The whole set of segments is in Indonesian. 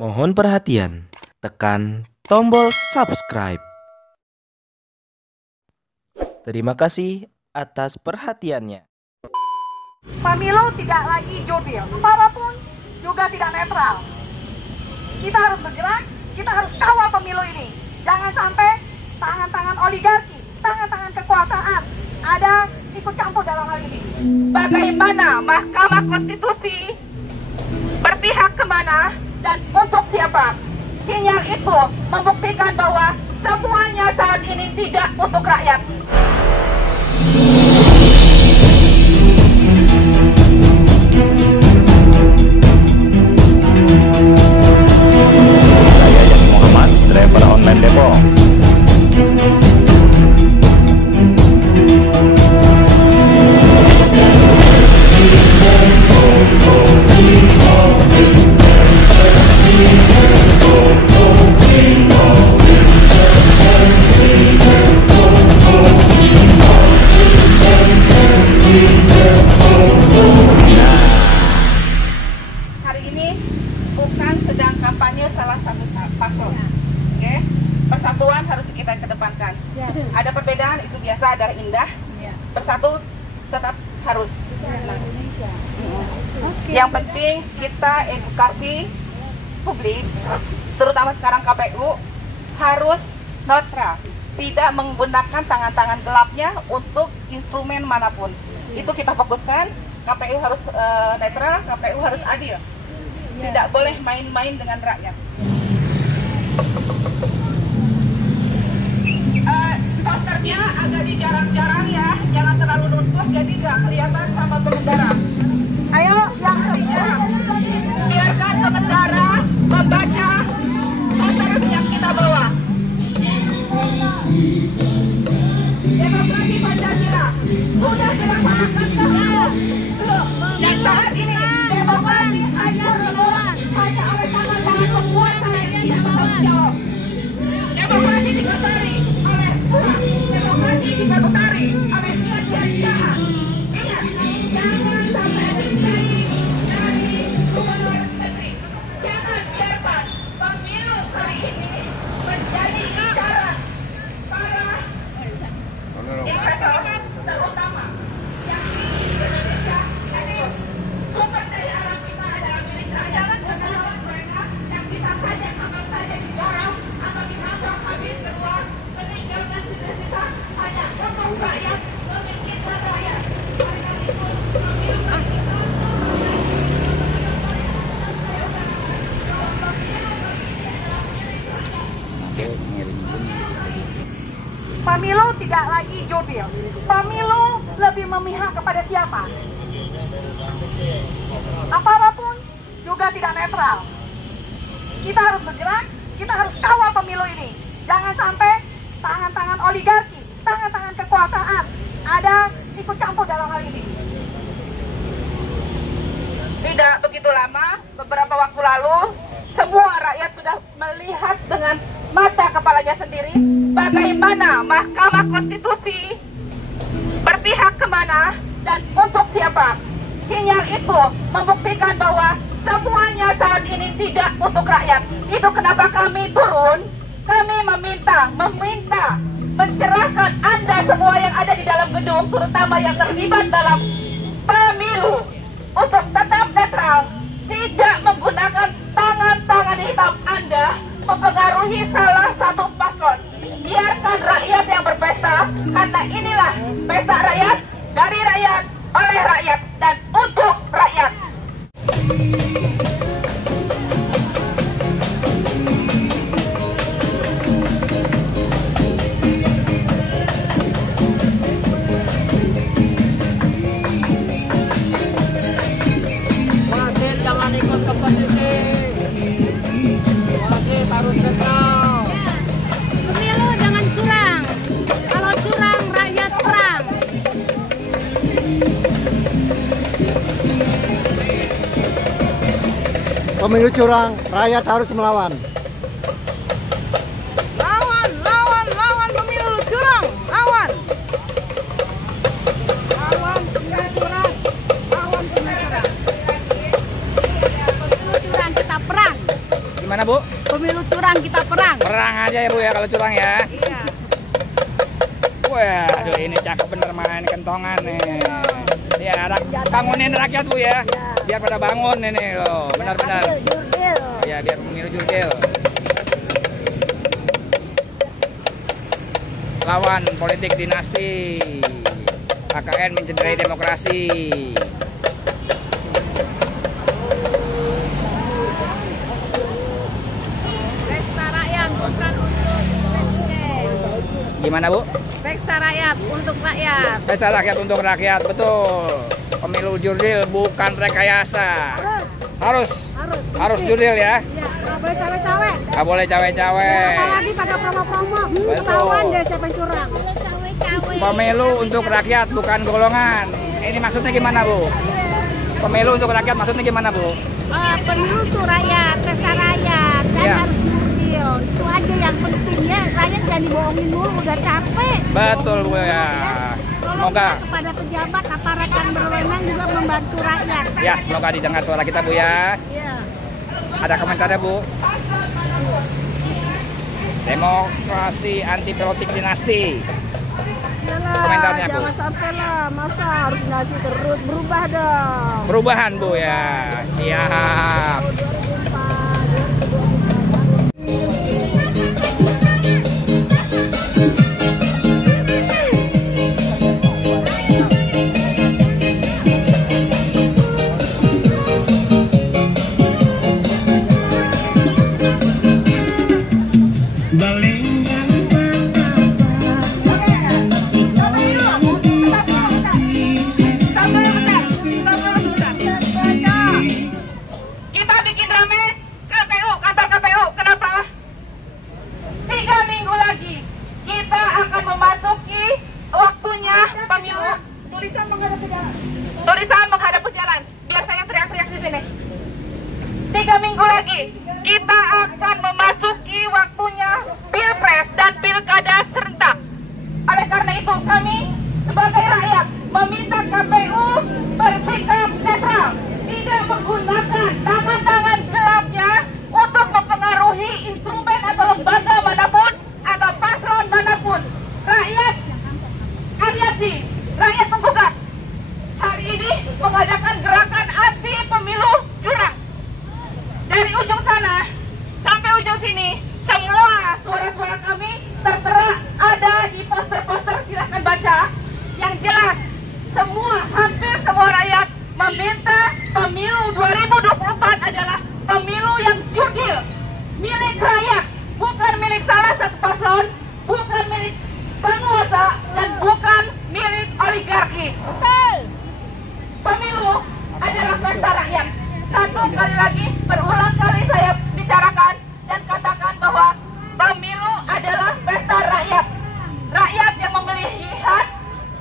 Mohon perhatian, tekan tombol subscribe. Terima kasih atas perhatiannya. Pemilu tidak lagi jurdil, apapun juga tidak netral. Kita harus bergerak, kita harus kawal pemilu ini. Jangan sampai tangan-tangan oligarki, tangan-tangan kekuasaan ada ikut campur dalam hal ini. Bagaimana Mahkamah Konstitusi berpihak kemana dan untuk siapa? Sinyal itu membuktikan bahwa semuanya saat ini tidak untuk rakyat. Saya Yasmin Muhammad, driver online Depok. Hari ini bukan sedang kampanye salah satu paslon. Oke? Persatuan harus kita kedepankan. Ada perbedaan itu biasa, ada indah. Bersatu tetap harus. Yang penting kita edukasi publik, terutama sekarang KPU harus netral, tidak menggunakan tangan-tangan gelapnya untuk instrumen manapun. Itu kita fokuskan. KPU harus netral, KPU harus adil. Tidak boleh main-main dengan rakyat. Posternya agak dijarang-jarang ya, jangan terlalu numpuk jadi nggak kelihatan sama pengendara. Ayo, yang ketiga, biarkan pengendara membaca poster yang kita bawa. Demokrasi Pancasila sudah dilaksanakan belum? Dan saat ini demokrasi hanya berjalan hanya oleh tangan dari kekuasaan yang tidak bertanggung jawab. Demokrasi diketari oleh uang, demokrasi diketari oleh niat jahat. Ingat, jangan sampai terjadi dari luar negeri. Jangan biarkan pemilu kali ini menjadi incaran para investor terutama yang di Indonesia. Sumber daya alam kita adalah milik rakyat dan melawan mereka yang bisa saja kapan saja digarap atau dihambat habis keluar meninggalkan sisa-sisa hanya untuk rakyat, memikirkan rakyat. Mereka itu Pemilu tidak lagi jurdil. Pemilu lebih memihak kepada siapa? Apapun juga tidak netral. Kita harus bergerak, kita harus kawal pemilu ini. Jangan sampai tangan-tangan oligarki, tangan-tangan kekuasaan ada ikut campur dalam hal ini. tidak begitu lama, beberapa waktu lalu, semua rakyat sudah melihat dengan mata kepalanya sendiri bagaimana Mahkamah Konstitusi berpihak kemana dan untuk siapa. Sinyal itu membuktikan bahwa semuanya saat ini tidak untuk rakyat. Itu kenapa kami turun, kami meminta mencerahkan Anda semua yang ada di dalam gedung, terutama yang terlibat dalam pemilu, untuk tetap netral, tidak menggunakan tangan-tangan hitam Anda mempengaruhi salah satu paslon. Biarkan rakyat yang berpesta, karena inilah pesta rakyat, dari rakyat, oleh rakyat, dan untuk rakyat. Wasit jangan ikut kompetisi. Wasit harus netral. Pemilu jangan curang. Kalau curang rakyat perang. Pemilu curang, rakyat harus melawan. Lawan pemilu curang, lawan. Lawan curang, lawan pemilu curang. Pemilu curang kita perang. Gimana Bu? Pemilu curang kita perang. Perang aja ya Bu ya kalau curang ya. Iya. Wah, aduh ini cakep bener main kentongan nih. Ya, bangunin rakyat Bu ya. Biar pada bangun ini loh, benar-benar. Ya, biar pemilu jurdil. Lawan politik dinasti. KKN mencederai demokrasi. Pesta rakyat bukan untuk presiden. Gimana Bu? Pesta rakyat untuk rakyat. Pesta rakyat untuk rakyat, betul. Pemilu jurdil bukan rekayasa. Harus jurdil ya. Iya, nggak boleh cawe-cawe. Nggak boleh cawe-cawe. Apalagi pada promo-promo. Betul. Ketahuan deh siapa yang curang. Pemilu untuk rakyat bukan golongan. Ini maksudnya gimana Bu? Pemilu untuk rakyat maksudnya gimana Bu? Pemilu tuh rakyat, pesta rakyat, dan Iya. harus jurdil. Itu aja yang pentingnya. Rakyat jangan dibohongin dulu, udah capek. Betul Bu ya. Semoga Kepada pejabat, aparat yang berwenang juga membantu rakyat. ya semoga didengar suara kita Bu ya. Iya. Ada komentarnya Bu? Demokrasi anti politik dinasti. Komentarnya Bu. Jangan sampai lah, masa harus ngasih terus, berubah dong. Perubahan Bu ya. Siap. Kita bikin rame KPU, kantor KPU. Kenapa? 3 minggu lagi kita akan memasuki waktunya pemilu. Tulisan menghadap ke jalan. Tulisan menghadap ke jalan. Biar saya teriak-teriak di sini. 3 minggu lagi kita akan memasuki waktunya Pilpres dan Pilkada serentak. Oleh karena itu kami sebagai rakyat meminta KPU bersikap netral, tidak menggunakan tangan-tangan gelapnya untuk mempengaruhi instrumen atau lembaga manapun atau paslon manapun. Rakyat aliansi, rakyat menggugat hari ini mengadakan gerakan anti pemilu curang. Dari ujung sana sampai ujung sini, semua suara-suara kami tertera ada di poster-poster, silahkan baca. Yang jelas, hampir semua rakyat meminta pemilu 2024 adalah pemilu yang jurdil, milik rakyat, bukan milik salah satu paslon, bukan milik penguasa, dan bukan milik oligarki. Pemilu adalah pesta rakyat. Satu kali lagi, berulang kali saya bicarakan dan katakan bahwa pemilu adalah pesta rakyat. Rakyat yang memilihat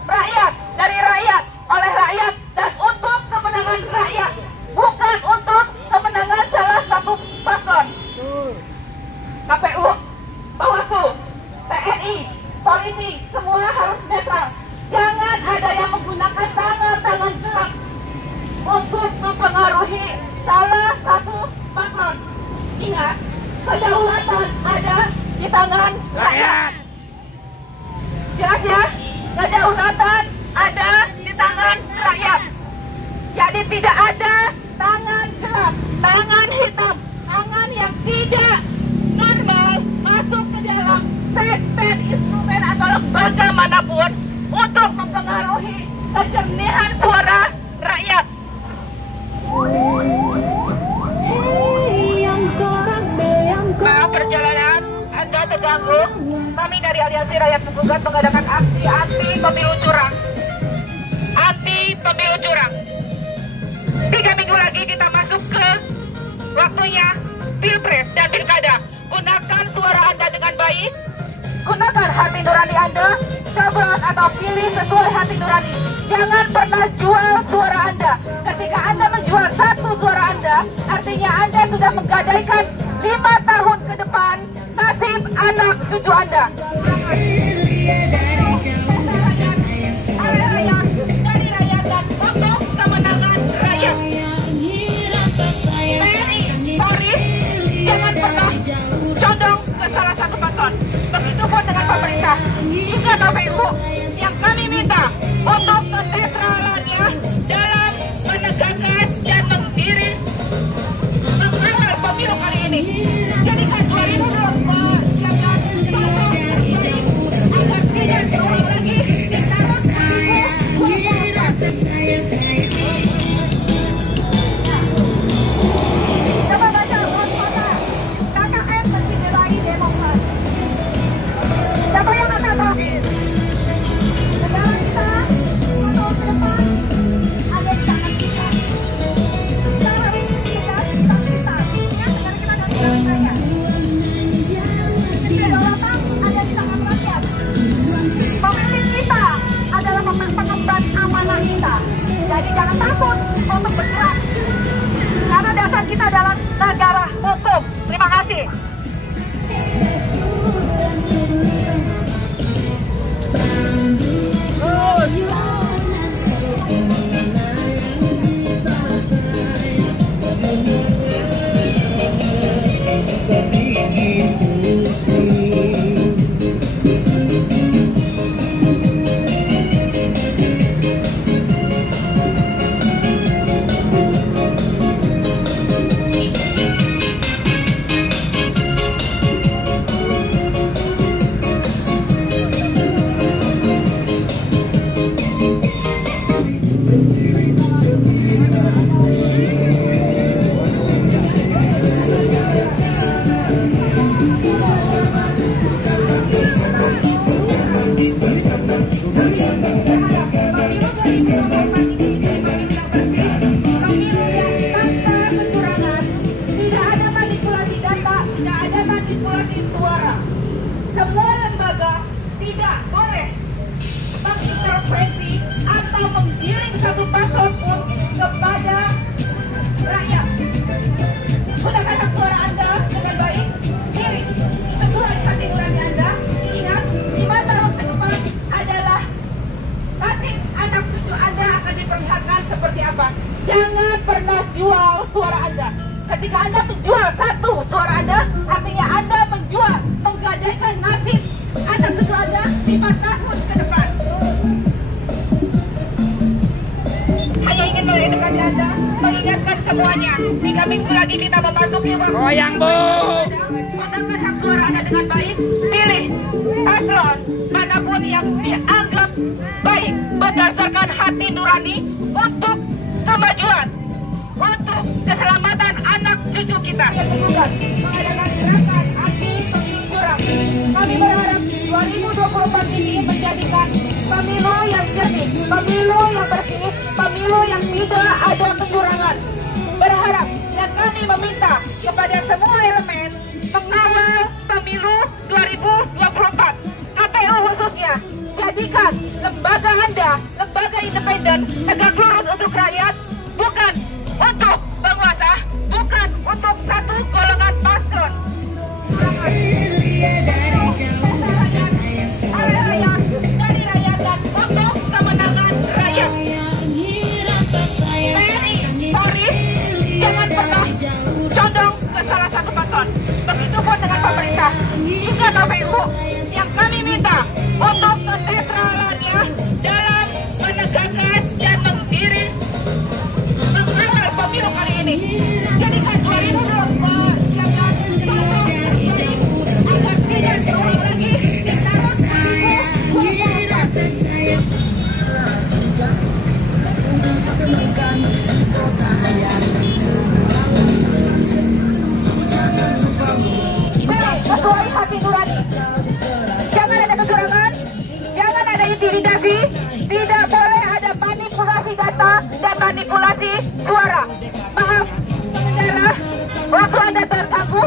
rakyat, dari rakyat, oleh rakyat, dan untuk kemenangan rakyat, bukan untuk kemenangan salah satu paslon. KPU, Bawaslu, TNI, polisi, semua harus netral. Jangan ada yang menggunakan tangan-tangan gelap untuk mempengaruhi salah satu paslon. Ingat, kedaulatan ada di tangan rakyat. Jelas ya? Kedaulatan ada di tangan rakyat. Jadi tidak ada tangan gelap, tangan hitam, tangan yang tidak normal masuk ke dalam segmen instrumen atau lembaga manapun untuk mempengaruhi kejernihan suara rakyat. Maaf perjalanan Anda terganggu. Kami dari Aliansi Rakyat Menggugat mengadakan aksi anti pemilu curang. Anti pemilu curang. 3 minggu lagi kita masuk ke waktunya Pilpres dan Pilkada. Gunakan suara Anda dengan baik. Gunakan hati nurani Anda. Coblos atau pilih sesuai hati nurani. Jangan pernah jual suara Anda. Ketika Anda menjual satu suara Anda, artinya Anda sudah menggadaikan 5 tahun ke depan nasib anak cucu Anda. Dari rakyat dan untuk kemenangan rakyat. TNI, Polri, jangan ini. Jadikan 2024 jangan sosok terbaik agar tidak terulang lagi di tahun 2024. Coba baca ulang kata KKN mencintai demokrasi. Siapa yang akan tahu? Negara kita 5 tahun ke depan ada di tangan kita. Negara ini tidak di tangan kita. Ya, negara kita ada di tangan saya. Kedaulatan ada di tangan rakyat. Pemimpin kita adalah pengemban amanah kita. Jadi jangan takut untuk bergerak. Karena dasar kita adalah negara hukum. Terima kasih. Semua lembaga tidak boleh mengintervensi atau menggiring satu paslon pun kepada rakyat. Gunakan hak suara Anda dengan baik, pilih sesuai hati nurani Anda. Ingat, 5 tahun ke depan adalah nasib anak cucu Anda akan diperlihatkan seperti apa. Jangan pernah jual suara Anda. Ketika Anda menjual satu suara Anda, artinya Anda menjual, menggadaikan nasib anak cucu Anda 5 tahun ke depan. Hanya ingin mengedukasi Anda, mengingatkan semuanya. 3 minggu lagi kita memasuki waktu. Goyang, Bu. Gunakan hak suara Anda dengan baik. Pilih paslon manapun yang dianggap baik berdasarkan hati nurani untuk kemajuan, untuk keselamatan anak cucu kita. Yang bukan mengadakan gerakan anti pemilu curang. Kami berharap 2024 ini menjadikan pemilu yang jernih, pemilu yang bersih, pemilu yang tidak ada kecurangan. Berharap dan kami meminta kepada semua elemen mengawal pemilu 2024. KPU khususnya, jadikan lembaga Anda lembaga independen, tegak lurus untuk rakyat, bukan untuk penguasa, bukan untuk satu golongan paslon. Dari rakyat dan untuk kemenangan rakyat. TNI, Polri, jangan pernah condong ke salah satu paslon. Begitupun dengan pemerintah, juga KPU yang kami minta untuk kenetralannya dalam menegakkan dan menggiring mengawal pemilu kali ini. Jadikan 2024 jangan sosok terbaik agar tidak terulang lagi di tahun 2024. Sesuai hati nurani. Jangan ada kecurangan, jangan ada intimidasi, tidak boleh ada manipulasi data dan manipulasi suara. Maaf, pengendara, waktu Anda terganggu.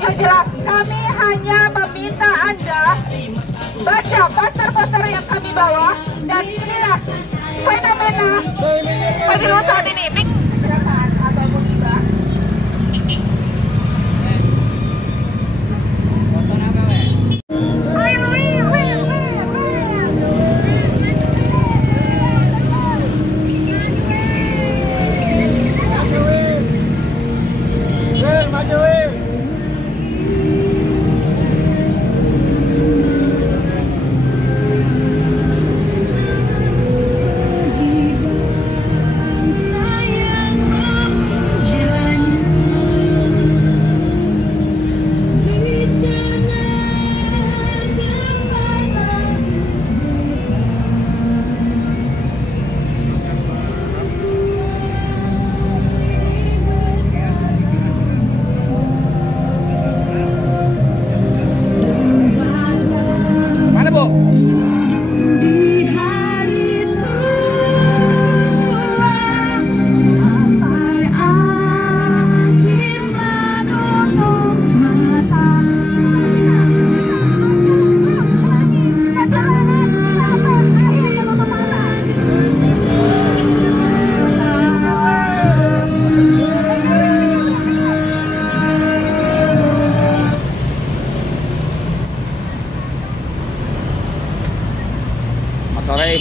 Yang jelas, kami hanya meminta Anda baca poster-poster yang kami bawa, dan inilah fenomena pemilu saat ini. Gerakan ataupun juga Saya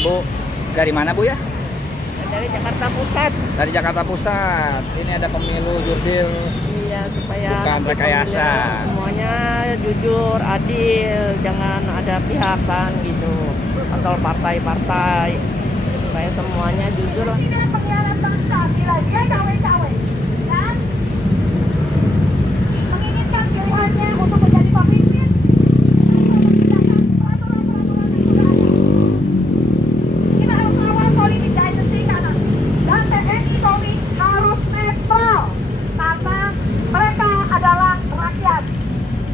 Bu, dari mana Bu ya? Dari Jakarta Pusat. Dari Jakarta Pusat. Ini ada pemilu jurdil. Iya, supaya Bukan rekayasa. semuanya jujur, adil, jangan ada pihakan gitu atau partai-partai, supaya semuanya jujur. Tidak pengkhianat bangsa bila dia cawe-cawe dan menginginkan pilihannya untuk menjadi pemimpin. Kita harus lawan politik dynasty kanan dan TNI Polri harus netral karena mereka adalah rakyat.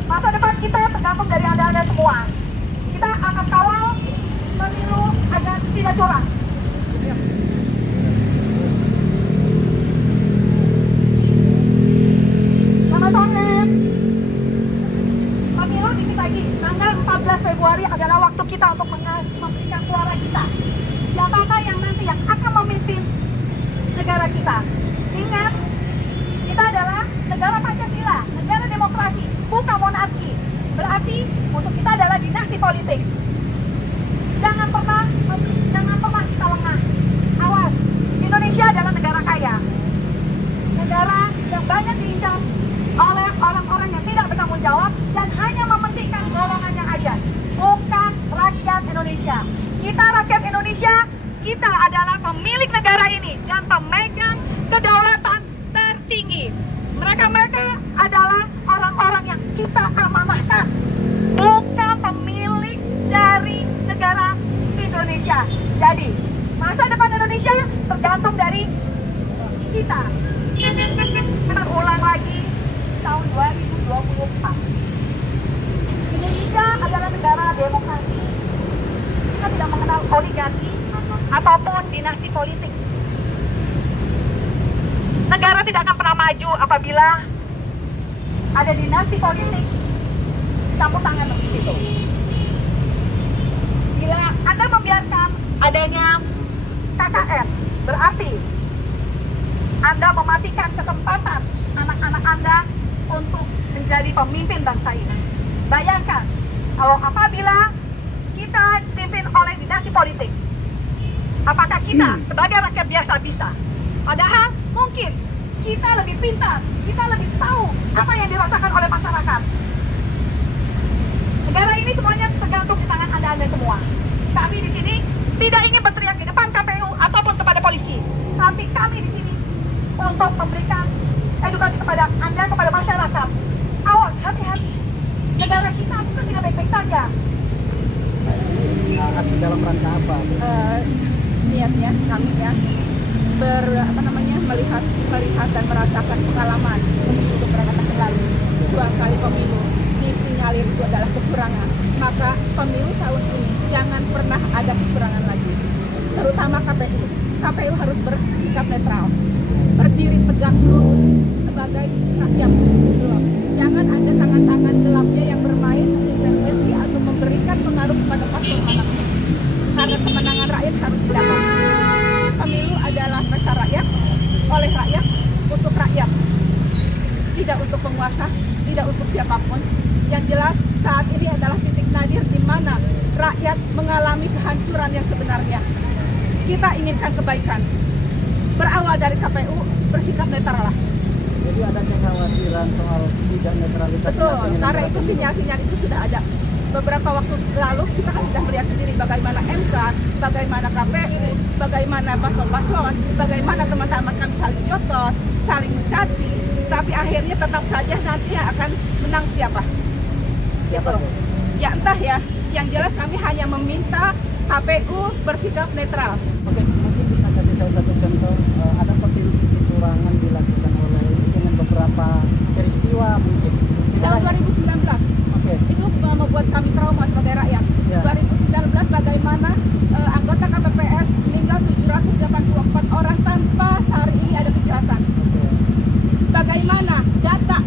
Masa depan kita tergantung dari anda semua. Kita akan kawal pemilu agar tidak curang. Selamat sore. Pemilu dikit lagi, tanggal 14 Februari adalah waktu kita untuk memberikan suara kita. Siapakah yang nanti yang akan memimpin negara kita? Ingat, kita adalah negara Pancasila, negara demokrasi, bukan monarki. Berarti musuh kita adalah dinasti politik. Jangan pernah kita lengah. Awas, Indonesia adalah negara kaya, negara yang banyak diincar oleh orang-orang yang tidak bertanggung jawab dan hanya mementingkan golongan yang ada, bukan rakyat Indonesia. Kita rakyat Indonesia, kita adalah pemilik negara ini dan pemegang kedaulatan tertinggi. Mereka adalah orang-orang yang kita amanahkan, bukan pemilik dari negara Indonesia. Jadi, masa depan Indonesia tergantung dari kita. Kita ulang lagi tahun 2024. Indonesia adalah negara demokrasi. Kita tidak mengenal oligarki ataupun dinasti politik. Negara tidak akan pernah maju apabila ada dinasti politik campur tangan di situ. Bila Anda membiarkan adanya KKN, berarti Anda mematikan kesempatan anak-anak Anda untuk menjadi pemimpin bangsa ini. Bayangkan, kalau apabila kita dipimpin oleh dinasti politik, apakah kita sebagai rakyat biasa bisa? Padahal mungkin kita lebih pintar, kita lebih tahu apa yang dirasakan oleh masyarakat. Negara ini semuanya tergantung di tangan Anda semua. Kami di sini tidak ingin berteriak di depan KPU ataupun kepada polisi, tapi kami di sini untuk memberikan edukasi kepada Anda, kepada masyarakat. Awas, hati-hati. Negara kita bukan tidak baik-baik saja. Aksi dalam rangka apa? Niatnya kami ya melihat dan merasakan pengalaman beberapa tahun lalu 2 kali pemilu disinyalir itu adalah kecurangan. Maka pemilu tahun ini jangan pernah ada kecurangan lagi. Terutama KPU. KPU harus bersikap netral, berdiri tegak lurus sebagai rakyat. Jangan ada tangan-tangan gelapnya yang bermain intervensi atau memberikan pengaruh kepada paslon manapun. Karena kemenangan rakyat harus didapat. Pemilu adalah pesta rakyat, oleh rakyat, untuk rakyat. Tidak untuk penguasa, tidak untuk siapapun. Yang jelas saat ini adalah titik nadir di mana rakyat mengalami kehancuran yang sebenarnya. Kita inginkan kebaikan. Berawal dari KPU, bersikap netral lah. Jadi ada kekhawatiran soal tidak netralitas. Betul, karena itu sinyal-sinyal itu sudah ada. Beberapa waktu lalu kita kan sudah melihat sendiri bagaimana MK, bagaimana KPU, bagaimana paslon-paslon, bagaimana teman-teman kami saling jotos, saling mencaci, tapi akhirnya tetap saja nanti yang akan menang siapa? Gitu. Ya entah ya, yang jelas kami hanya meminta KPU bersikap netral. Oke, mungkin bisa kasih saya satu contoh, ada potensi kecurangan dilakukan oleh dengan beberapa peristiwa mungkin. Tahun 2019. Itu membuat kami trauma sebagai rakyat. Ya. 2019 bagaimana anggota KPPS meninggal 784 orang tanpa hari ini ada kejelasan. Bagaimana data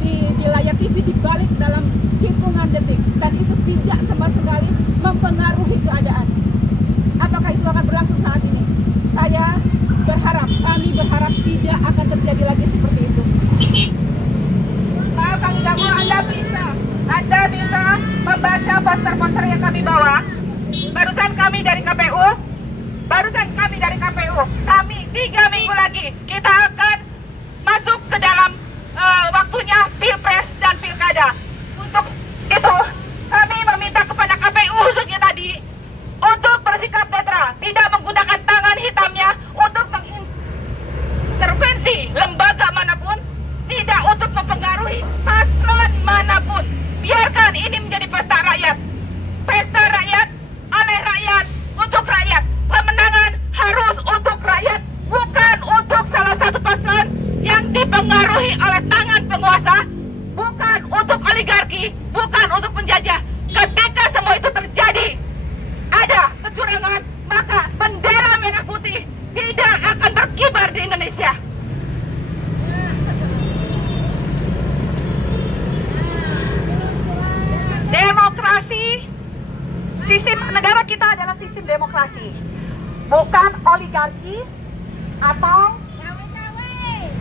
di layar TV dibalik dalam hitungan detik dan itu tidak sama sekali mempengaruhi keadaan. Apakah itu akan berlangsung saat ini? Saya berharap, kami berharap tidak akan terjadi lagi seperti itu. Maaf kami ganggu, Anda bisa membaca poster-poster yang kami bawa. Barusan kami dari KPU barusan kami dari KPU, kami 3 minggu lagi kita akan masuk ke dalam waktunya Pilpres dan Pilkada. Untuk itu kami meminta kepada KPU khususnya tadi untuk bersikap netral, tidak menggunakan tangan hitamnya untuk mengintervensi lembaga manapun, tidak untuk mempengaruhi paslon manapun. Biarkan ini menjadi pesta rakyat. Pesta rakyat, oleh rakyat, untuk rakyat. Pemenangan harus untuk rakyat, bukan untuk salah satu paslon yang dipengaruhi oleh tangan penguasa, bukan untuk oligarki, bukan untuk penjajah. Ketika semua itu terjadi, ada kecurangan, maka bendera merah putih tidak akan berkibar di Indonesia. Demokrasi, sistem negara kita adalah sistem demokrasi, bukan oligarki atau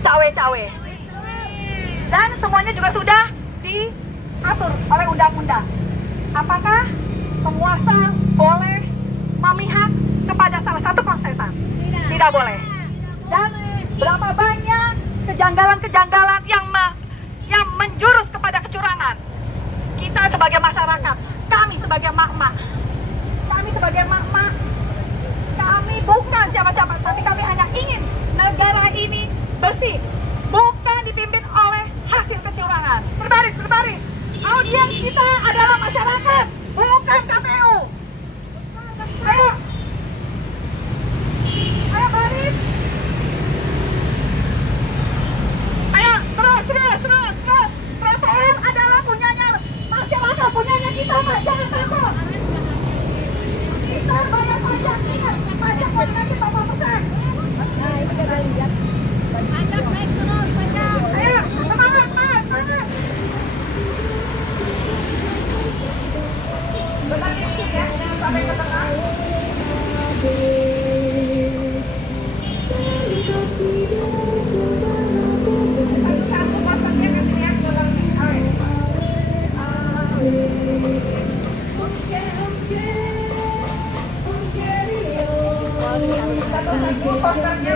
cawe-cawe. Dan semuanya juga sudah diatur oleh undang-undang. Apakah penguasa boleh memihak kepada salah satu kontestan? Tidak boleh. Dan berapa banyak kejanggalan-kejanggalan yang menjurus kepada kecurangan? Kita sebagai masyarakat, kami sebagai mak-mak, kami bukan siapa-siapa, tapi kami hanya ingin negara ini bersih, bukan dipimpin oleh hasil kecurangan. Berbaris. Audiens kita adalah masyarakat, bukan KPU. Ayo baris. Ayo terus. KPR adalah punyanya masyarakat, punyanya kita, Pak. Jangan takut. Kita bayar pajak, ingat, pajak wajib 80%. Nah, ini kita lihat. Pajak naik terus, pajak. Ayo, semangat, Pak, semangat. Benar dikit ya, jangan sampai ke tengah. Satu pasangnya ke sini ya, satu posternya